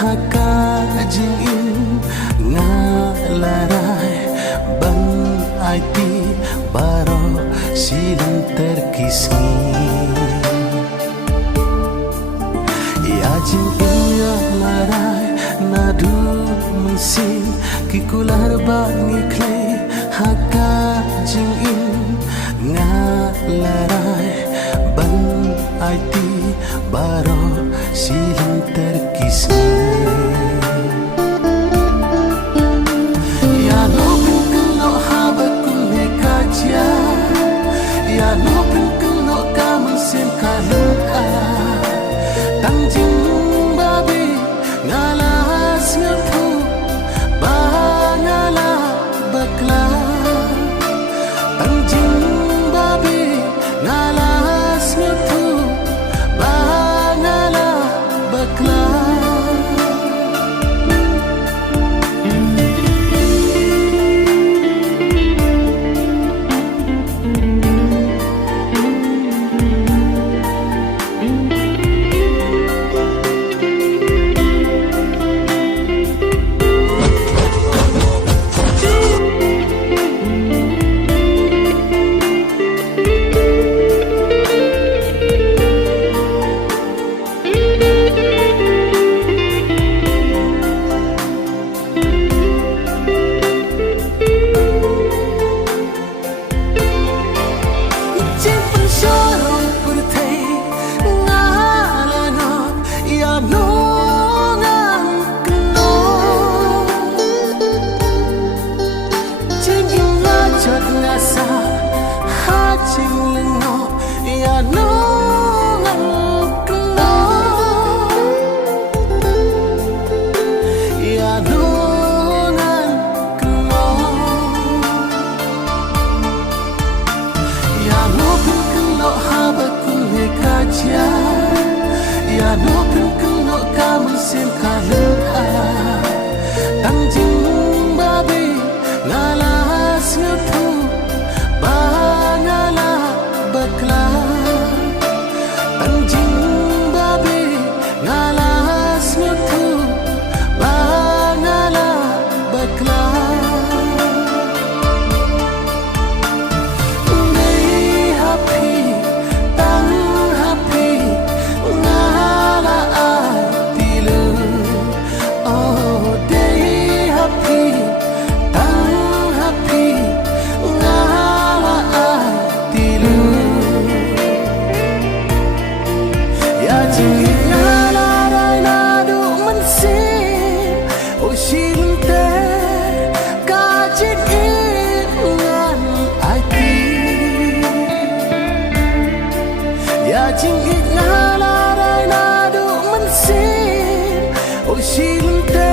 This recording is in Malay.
haka jing ngalarai ban aiti baro silang terkisni ya jing ngalarai nadu mesin kikular bani clay haka jing ngalarai ban aiti baro silang terkisni ya no pinkenlo habakun ne kaja ya no pinkenlo kamun sen kaluka tangjing babi ngalas ngatu bangala bakla tangjing babi ngalas ngatu bangala bakla ngasa hajing lengo ya nongan keno ya nongan keno ya nopin keno habakun he kaja ya nopin keno kamun sen kaluka tangjing babi ngalas ngatu bangala bakla tangjing babi ngalas ngatu bangala bakla nei happy tang happy ngala atilu oh dei happy tang happy ngala atilu ya jing ngala rai nadu mansin oh shinte kajik ngan ati ya jing ngala rai nadu mansin oh shinte